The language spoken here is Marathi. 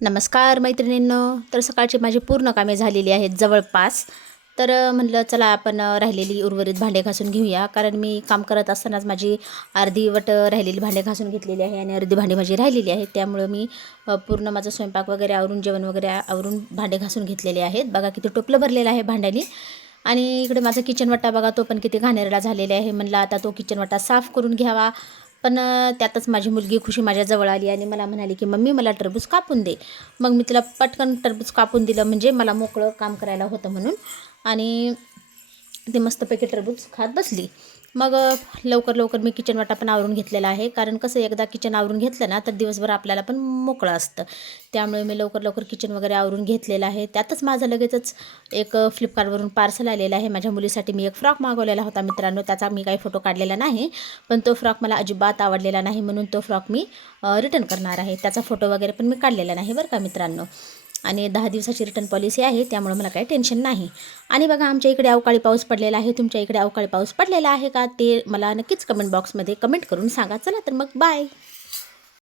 नमस्कार मैत्रिणींनो. तर सकाळची माझी पूर्ण कामे झालेली आहेत जवळपास. तर म्हटलं चला आपण राहिलेली उर्वरित भांडे घासून घेऊया, कारण मी काम करत असतानाच माझी अर्धीवट राहिलेली भांडे घासून घेतलेली आहे आणि अर्धी भांडी माझी राहिलेली आहेत. त्यामुळं मी पूर्ण माझं स्वयंपाक वगैरे आवरून, जेवण वगैरे आवरून भांडे घासून घेतलेले आहेत. बघा किती टोपलं भरलेलं आहे भांड्यानी. आणि इकडे माझा किचन वाटा बघा, तो पण किती घाणेरडा झालेला आहे. म्हणलं आता तो किचन वाटा साफ करून घ्यावा. पण त्यातच माझी मुलगी खुशी माझ्याजवळ आली आणि मला म्हणाली की मम्मी मला टरबूज कापून दे. मग मी तिला पटकन टरबूज कापून दिलं, म्हणजे मला मोकळं काम करायला होतं म्हणून. आणि ते मस्तपैकी टरबूज खात बसली. मग लवकर लवकर मी किचन वाटा पण आवरून घेतलेला आहे, कारण कसं एकदा किचन आवरून घेतलं ना तर दिवसभर आपल्याला पण मोकळं असतं. त्यामुळे मी लवकर लवकर किचन वगैरे आवरून घेतलेलं आहे. त्यातच माझं लगेचच एक फ्लिपकार्टवरून पार्सल आलेलं आहे. माझ्या मुलीसाठी मी एक फ्रॉक मागवलेला होता मित्रांनो. त्याचा मी काही फोटो काढलेला नाही, पण तो फ्रॉक मला अजिबात आवडलेला नाही, म्हणून तो फ्रॉक मी रिटर्न करणार आहे. त्याचा फोटो वगैरे पण मी काढलेला नाही बरं का मित्रांनो. आणि 10 दिवसाची रिटर्न पॉलिसी आहे, त्यामुळे मला काही टेन्शन नाही. आणि बघा आमच्या इकडे अवकाळी पाऊस पडलेला आहे. तुमच्या इकडे अवकाळी पाऊस पडलेला आहे का ते मला नक्कीच कमेंट बॉक्समध्ये कमेंट करून सांगा. चला तर मग बाय.